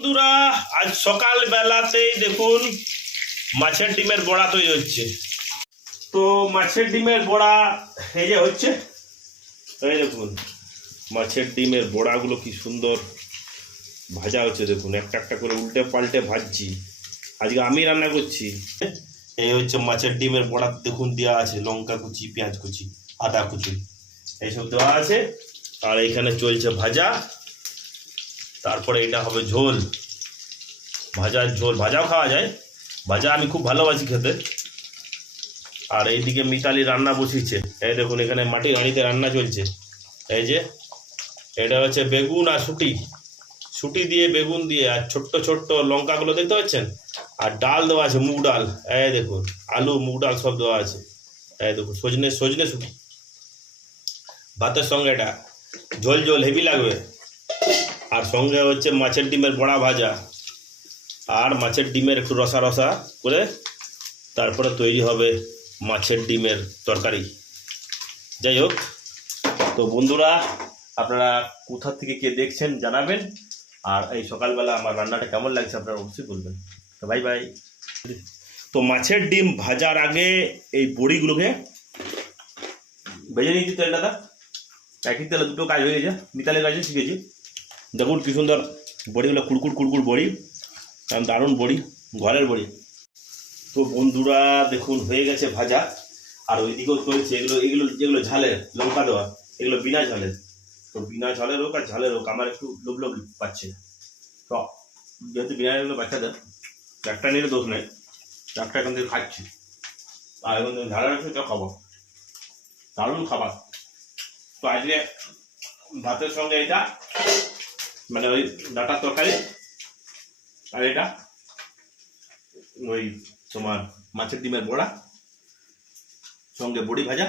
বন্ধুরা আজ সকাল বেলাতেই দেখুন মাছের ডিমের বড়া তৈরি হচ্ছে। তো মাছের ডিমের বড়া এই যে হচ্ছে, এই দেখুন মাছের ডিমের বড়াগুলো কি সুন্দর ভাজা হচ্ছে। দেখুন একটা একটা করে উল্টে পাল্টে ভাজছি, আজকে আমি রান্না করছি। এই হচ্ছে মাছের ডিমের বড়া, দেখুন দেওয়া আছে লঙ্কা কুচি, পেঁয়াজ কুচি, আদা কুচি এইসব দেওয়া আছে। আর এইখানে চলছে ভাজা, তারপরে এটা হবে ঝোল, ভাজার ঝোল। ভাজাও খাওয়া যায়, ভাজা আমি খুব ভালোবাসি খেতে। আর এইদিকে মিতালি রান্না বসিয়েছে, এই দেখুন এখানে মাটির হাঁড়িতে রান্না চলছে। এই যে এটা হচ্ছে বেগুন আর শুটি দিয়ে বেগুন দিয়ে আর ছোট্ট ছোট্ট লঙ্কাগুলো দেখতে পাচ্ছেন। আর ডাল দেওয়া আছে, মুগ ডাল, এই দেখুন আলু মুগ ডাল সব দেওয়া আছে। এই দেখুন সজনে শুটি, ভাতের সঙ্গে এটা ঝোল ঝোল হেভি লাগবে। আর সঙ্গে হচ্ছে মাছের ডিমের বড়া ভাজা, আর মাছের ডিমের একটু রসা রসা করে তারপরে তৈরি হবে মাছের ডিমের তরকারি। যাই হোক, তো বন্ধুরা আপনারা কোথা থেকে কে দেখছেন জানাবেন। আর এই সকালবেলা আমার রান্নাটা কেমন লাগছে আপনারা অবশ্যই বলবেন। তো বাই বাই। তো মাছের ডিম ভাজার আগে এই বড়িগুলোকে ভেজে নিয়েছি তেলটা, একই তেলে দুটো কাজ হয়ে গেছে, মিতালের কাজে শিখেছি। দেখুন কি সুন্দর বড়িগুলো, কুড়কুড় কুড়কুড় বড়ি, দারুণ বড়ি, ঘরের বড়ি। তো বন্ধুরা দেখুন হয়ে গেছে ভাজা, আর ওইদিকেও চলছে এগুলো এগুলো যেগুলো ঝালের লঙ্কা দেওয়া, এগুলো বিনা ঝালের। তো বিনা ঝালের হোক আর ঝালের হোক আমার একটু লোভ লোভ পাচ্ছে। তো যেহেতু বিনা ঝালের বাচ্চাদের একটা নিলে দোষ নেই, একটা এখান থেকে খাচ্ছি। আর এখন ঝালের আছে তো খাবো, দারুণ খাবার। তো আজকে ভাতের সঙ্গে এটা মানে ওই ডাটার তরকারি, আর এটা ওই তোমার মাছের ডিমের বড়া, সঙ্গে বড়ি ভাজা।